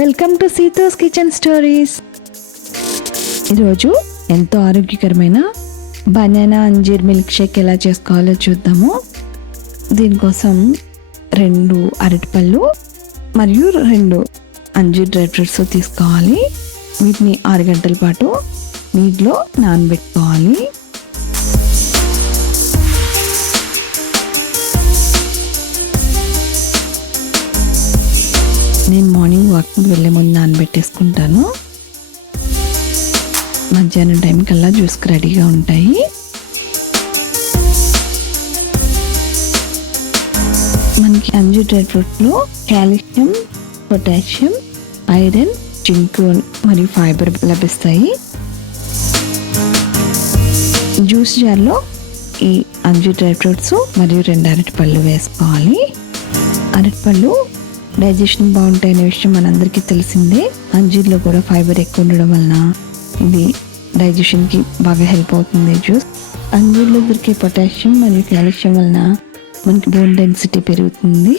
Welcome to Seetho's kitchen stories. ఈరోజు ఎంతో ఆరోగ్యకరమైన బనానా అంజీర్ మిల్క్ షేక్ ఎలా చేసుకోవాలో చూద్దాము. దీనికోసం 2 అరటిపళ్ళు మరియు 2 అంజీర్ డ్రై ఫ్రూట్స్ తీసుకోవాలి. వీటిని 6 గంటల పాటు నీటిలో నానబెట్టుకోవాలి. నేను మార్నింగ్ వాకింగ్కి వెళ్ళే ముందు నానబెట్టేసుకుంటాను. మధ్యాహ్నం టైం కల్లా జ్యూస్కి రెడీగా ఉంటాయి. మనకి అంజీర్ డ్రై ఫ్రూట్లో కాల్షియం, పొటాషియం, ఐరన్, జింక్ మరియు ఫైబర్ లభిస్తాయి. జ్యూస్ జార్లో ఈ అంజీర్ డ్రై ఫ్రూట్స్ మరియు 2 అరటిపళ్ళు వేసుకోవాలి. అరటిపళ్ళు డైజెషన్ బాగుంటాయనే విషయం మనందరికీ తెలిసిందే. అంజీర్లో కూడా ఫైబర్ ఎక్కువ ఉండడం వలన ఇది డైజెషన్కి బాగా హెల్ప్ అవుతుంది. జ్యూస్ అంజీర్లో దొరికే పొటాషియం మరియు కాల్షియం వలన మనకి బోన్ డెన్సిటీ పెరుగుతుంది.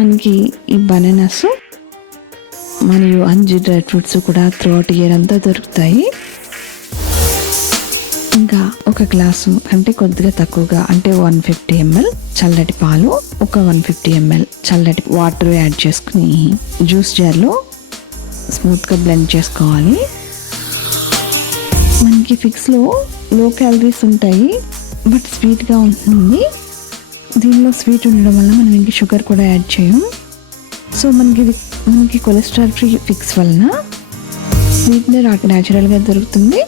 మనకి ఈ బనానాస్ మరియు అంజీర్ డ్రై ఫ్రూట్స్ కూడా త్రూఅవుట్ ఇయర్ అంతా దొరుకుతాయి. ఇంకా 1 గ్లాసు అంటే కొద్దిగా తక్కువగా అంటే 150 ml చల్లటి పాలు, 150 ml చల్లటి వాటర్ యాడ్ చేసుకుని జ్యూస్ జార్లో స్మూత్గా బ్లెండ్ చేసుకోవాలి. మనకి ఫిక్స్లో లో క్యాలరీస్ ఉంటాయి, బట్ స్వీట్గా ఉంటుంది. దీనిలో స్వీట్ ఉండడం వల్ల మనం ఇంక షుగర్ కూడా యాడ్ చేయం. సో మనకి కొలెస్ట్రాల్ ఫ్రీ ఫిక్స్ వలన స్వీట్నర్ న్యాచురల్గా దొరుకుతుంది.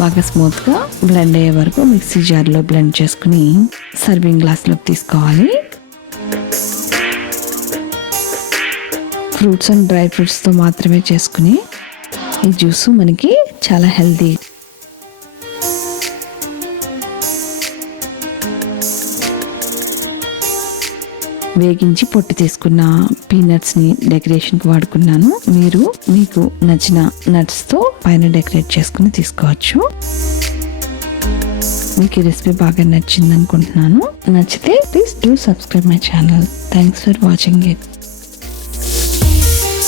బాగా స్మూత్గా బ్లెండ్ అయ్యే వరకు మిక్సీ జార్లో బ్లెండ్ చేసుకుని సర్వింగ్ గ్లాస్లోకి తీసుకోవాలి. ఫ్రూట్స్ అండ్ డ్రై ఫ్రూట్స్తో మాత్రమే చేసుకుని ఈ జ్యూస్ మనకి చాలా హెల్తీ. వేగించి పొట్టు తీసుకున్న పీనట్స్ని డెకరేషన్కి వాడుకున్నాను. మీకు నచ్చిన నట్స్తో పైన డెకరేట్ చేసుకుని తీసుకోవచ్చు. మీకు ఈ రెసిపీ బాగా నచ్చింది అనుకుంటున్నాను. నచ్చితే please do subscribe my channel. Thanks for watching it.